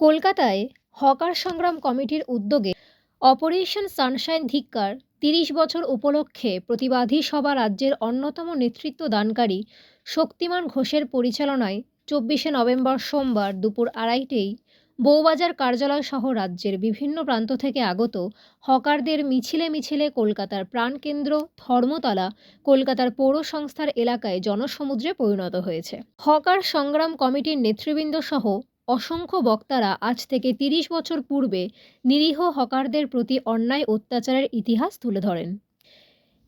কলকাতায় হকার সংগ্রাম কমিটির উদ্যোগে অপারেশন সানশাইন ধিক্কার তিরিশ বছর উপলক্ষে প্রতিবাদী সভা রাজ্যের অন্যতম নেতৃত্ব দানকারী শক্তিমান ঘোষের পরিচালনায় চব্বিশে নভেম্বর সোমবার দুপুর আড়াইটেই বউবাজার কার্যালয় সহ রাজ্যের বিভিন্ন প্রান্ত থেকে আগত হকারদের মিছিলে মিছিলে কলকাতার প্রাণকেন্দ্র ধর্মতলা, কলকাতার পৌর সংস্থার এলাকায় জনসমুদ্রে পরিণত হয়েছে। হকার সংগ্রাম কমিটির নেতৃবৃন্দ সহ অসংখ্য বক্তারা আজ থেকে তিরিশ বছর পূর্বে নিরীহ হকারদের প্রতি অন্যায় অত্যাচারের ইতিহাস তুলে ধরেন।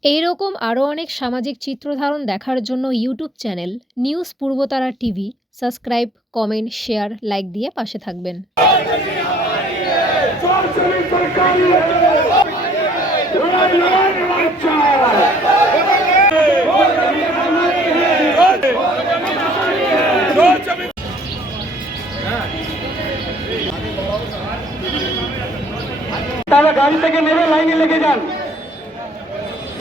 এই রকম আরও অনেক সামাজিক চিত্রধারণ দেখার জন্য YouTube channel, news Purbatara TV subscribe comment share like দিয়ে পাশে থাকবেন। সরাসরি সরকারি লড়াই লড়াই লড়াই চাই তারা গাড়ি থেকে নেমে লাইনে লেগে যান।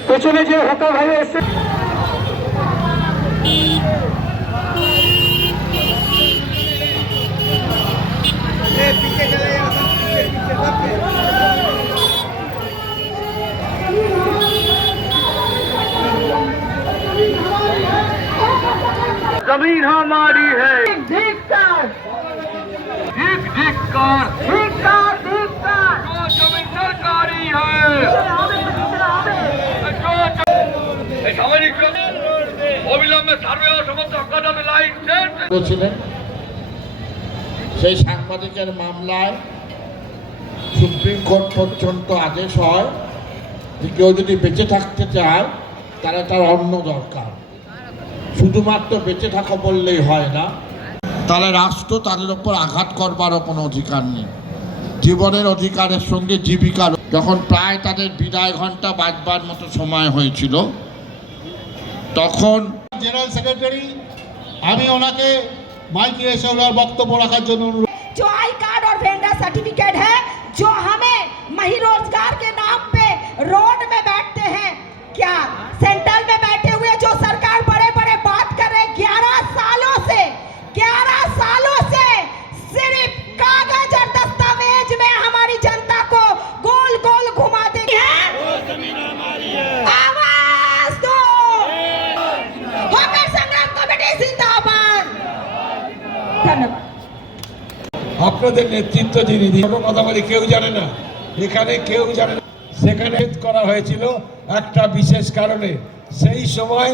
পেছনে যে হকা ভাই এসছে जमीन हमारी है धिक्कार धिक धिक्कार धिक्कार धिक्कार जो जमीन सरकारी है जो ज- এই সামাজিক অবিলম্বে সার্ভে ও সমস্ত অজ্ঞাত লাইন করেছিলেন সেই সাংবাদিকের মামলায় সুপ্রিম কোর্ট পর্যন্ত আদেশ হয় যে কেউ যদি বেঁচে থাকতে চায় তাহলে তার অন্য দরকার শুধুমাত্র বেঁচে থাকা বললেই হয় না তাহলে রাষ্ট্র তাদের ওপর আঘাত করবারও কোনো অধিকার নেই জীবনের অধিকারের সঙ্গে জীবিকার যখন প্রায় তাদের বিদায় ঘন্টা বাজবার মতো সময় হয়েছিল তখন জেনারেল সেক্রেটারি আমি ওনাকে মাইকে এসে ওনার বক্তব্য রাখার জন্য অনুরোধ जो आई कार्ड और वेंडर सर्टिफिकेट है जो हमें मही रोजगार के नाम पे रोड में बैठते हैं क्या सेंट्रल আপনাদের নেতৃত্ব যিনি দিন কোনো কথা বলি কেউ জানে না এখানে কেউ জানে না সেখানে হেদ করা হয়েছিল একটা বিশেষ কারণে সেই সময়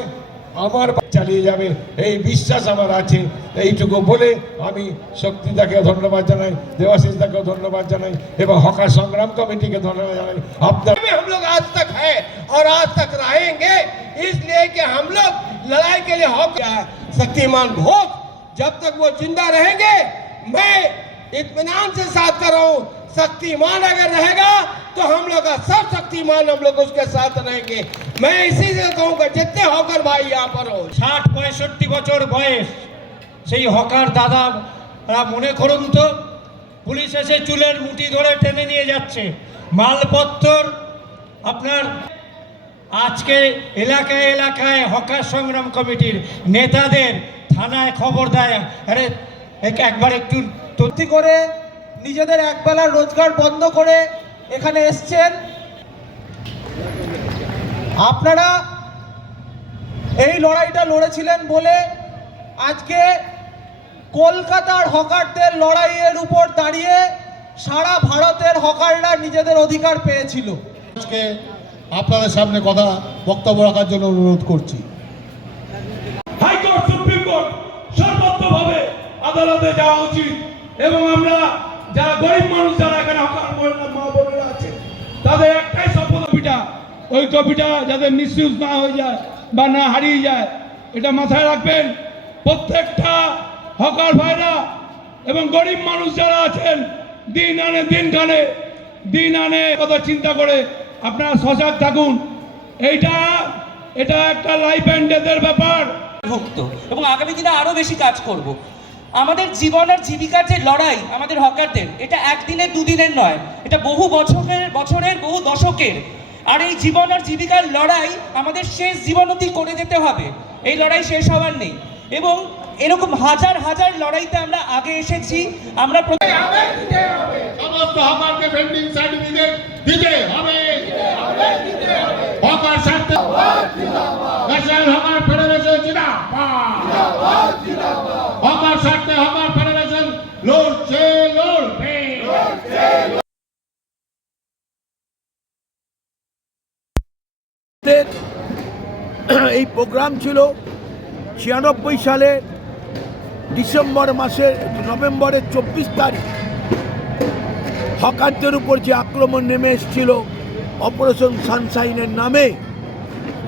আমার চালিয়ে যাবে এই বিশ্বাস আমার আছে এইটুকু বলে আমি শক্তিদাকে ধন্যবাদ জানাই দেবাশিসদাকেও ধন্যবাদ জানাই এবং হকার সংগ্রাম কমিটিকে ধন্যবাদ জানাই আপনার में हम लोग आज तक है और आज तक रहेंगे इसलिए कि हम लोग लड़ाई के लिए हो गया है शक्तिमान घोष जब तक वो जिंदा रहेंगे मैं इत्मीनान से साथ कर रहा हूँ शक्तिमान अगर रहेगा तो हम लोग का सब शक्तिमान हम लोग उसके साथ रहेंगे मैं इसी से कहूँगा जितने होकर भाई यहाँ पर हो ষাট পঁয়ষট্টি বছর বয়স সেই হকার দাদারা মনে করুন তো পুলিশ এসে চুলের মুঠি ধরে টেনে নিয়ে যাচ্ছে মালপত্তর আপনার আজকে এলাকায় এলাকায় হকার সংগ্রাম কমিটির নেতাদের থানায় খবর দেয় আরে একে একবার একটু তথ্য করে নিজেদের একবেলার রোজগার বন্ধ করে এখানে এসছেন। আপনারা এই লড়াইটা লড়েছিলেন বলে আজকে কলকাতার হকারদের লড়াইয়ের উপর দাঁড়িয়ে সারা ভারতের হকাররা নিজেদের অধিকার পেয়েছিল। আজকে আপনাদের সামনে কথা বক্তব্য রাখার জন্য অনুরোধ করছি। হাইকোর্ট সুপ্রিম কোর্ট সর্বত্রভাবে আদালতে যাওয়া উচিত। এবং আমরা যারা গরিব মানুষ, যারা এখানে হকার মা বোনেরা আছে, তাদের একটাই শপথ কপিটা ওই কপিটা যাতে মিসইউজ না হয়ে যায় বা না হারিয়ে যায়, এটা মাথায় রাখবেন। প্রত্যেকটা হকার ভাইরা এবং গরিব মানুষ যারা আছেন, দিন আনে দিন কানে দিন আনে কথা চিন্তা করে আপনারা সজাগ থাকুন। এইটা, এটা একটা লাইফ অ্যান্ড ডেথের ব্যাপার। ভুক্ত। এবং আগামী দিনে আরও বেশি কাজ করব। আমাদের জীবন আর জীবিকার যে লড়াই আমাদের হকারদের এটা একদিনের দুদিনের নয় এটা বহু বছরের বছরের বহু দশকের। আর এই জীবন আর জীবিকার লড়াই আমাদের শেষ জীবন অবধি করে যেতে হবে। এই লড়াই শেষ হওয়ার নেই। এবং এরকম হাজার হাজার লড়াইতে আমরা আগে এসেছি। আমরা প্রতি- সমস্ত হকারকে ভেন্ডিং সার্টিফিকেট দিতে হবে। হকার স্বার্থে ন্যাশনাল হকার ফেডারেশন জিন্দাবাদ হকার হকার ফেডারেশন লড়ছে, লড়বে। এই প্রোগ্রাম ছিল ছিয়ানব্বই সালে ডিসেম্বর মাসের নভেম্বরের চব্বিশ তারিখ। হকারদের উপর যে আক্রমণ নেমে এসেছিল অপারেশন সানশাইনের নামে,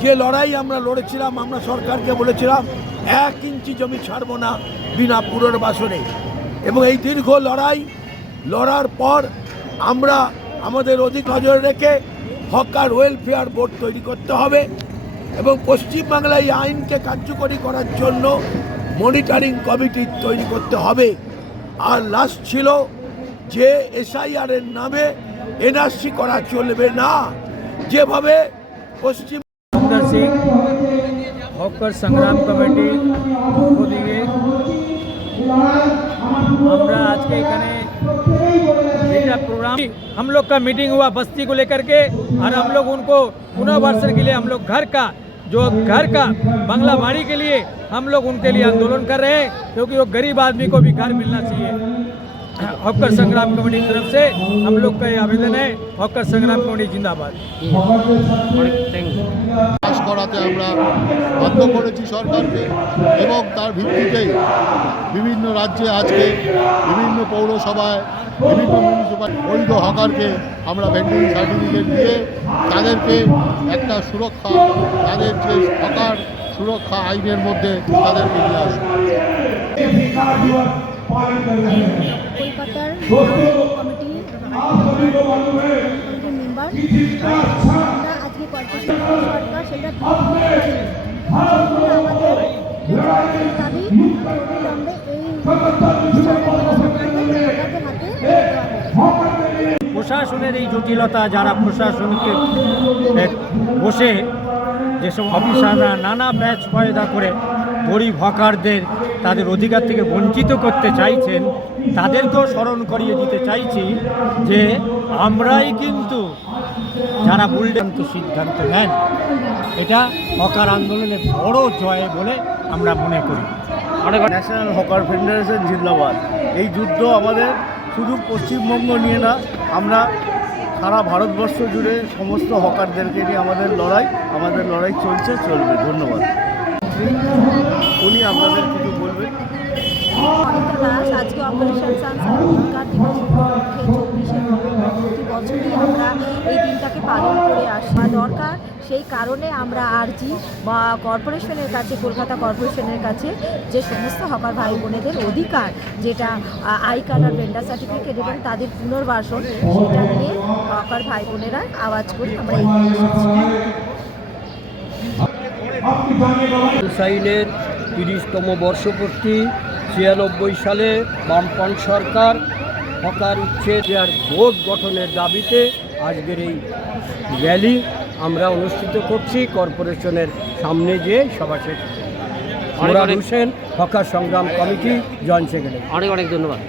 যে লড়াই আমরা লড়েছিলাম, আমরা সরকারকে বলেছিলাম এক ইঞ্চি জমি ছাড়বো না বিনা পুনর্বাসনে এবং এই দীর্ঘ লড়াই, লড়ার পর আমরা আমাদের অধিক নজর রেখে হকার ওয়েলফেয়ার বোর্ড তৈরি করতে হবে এবং পশ্চিমবাংলায় এই আইনকে কার্যকরী করার জন্য মনিটরিং কমিটি তৈরি করতে হবে। আর লাস্ট ছিল যে এসআইআর এর নামে এনআরসি করা চলবে না। যেভাবে পশ্চিম হকার সংগ্রাম কমিটি পক্ষ থেকে আমরা আজকে এখানে এটা प्रोग्राम हम लोग का मीटिंग हुआ बस्ती को लेकर के और हम लोग उनको पुनर्वासन के लिए हम लोग घर का जो घर का बंगला बाड़ी के लिए हम लोग उनके लिए आंदोलन कर रहे हैं क्योंकि वो गरीब आदमी को भी घर मिलना चाहिए हॉकर संग्राम कमेटी की तरफ से हम लोग का ये आवेदन है हॉकर संग्राम कमेटी जिंदाबाद পাস করাতে আমরা বাধ্য করেছি সরকারকে এবং তার ভিত্তিতেই বিভিন্ন রাজ্যে আজকে বিভিন্ন পৌরসভায় বিভিন্ন মিউনিসিপাল বৈধ হকারকে আমরা ভেন্ডিং সার্টিফিকেট দিয়ে তাদেরকে একটা সুরক্ষা তাদের যে হকার সুরক্ষা আইনের মধ্যে তাদেরকে নিয়ে আসবো কলকাতার। প্রশাসনের এই জটিলতা যারা প্রশাসনকে বসে যেসব অফিসাররা নানা ব্যাচ পয়দা করে গরিব হকারদের তাদের অধিকার থেকে বঞ্চিত করতে চাইছেন, তাদেরকেও স্মরণ করিয়ে দিতে চাইছি যে আমরাই কিন্তু যারা বুলডেন্ত সিদ্ধান্ত নেন, এটা হকার আন্দোলনের বড় জয় বলে আমরা মনে করি। ন্যাশনাল হকার ফেডারেশন জিন্দাবাদ। এই যুদ্ধ আমাদের শুধু পশ্চিমবঙ্গ নিয়ে না, আমরা সারা ভারতবর্ষ জুড়ে সমস্ত হকারদেরকে নিয়ে আমাদের লড়াই আমাদের লড়াই চলছে, চলবে। ধন্যবাদ। উনি আপনাদের কিছু বলবেন? আজকে অপারেশন নভেম্বর প্রতি বছরই আমরা এই দিনটাকে পালন করে আসা দরকার। সেই কারণে আমরা আরজি বা কর্পোরেশনের কাছে, কলকাতা কর্পোরেশনের কাছে যে সমস্ত হকার ভাই বোনেদের অধিকার, যেটা আই আর ভেন্ডার সার্টিফিকেট এবং তাদের পুনর্বাসন, সেটা নিয়ে হকার ভাই বোনেরা আওয়াজ করে আমরা এগিয়ে এসেছি। হুসাইনের তিরিশতম বর্ষপূর্তি ছিয়ানব্বই সালে বামপন সরকার হকার উচ্ছেদ আর বোর্ড গঠনের দাবিতে আজকের এই র্যালি আমরা অনুষ্ঠিত করছি। কর্পোরেশনের সামনে যে সভা শেষ মুরাদ হোসেন হকার সংগ্রাম কমিটি জয়েন্ট সেক্রেটারি অনেক অনেক ধন্যবাদ।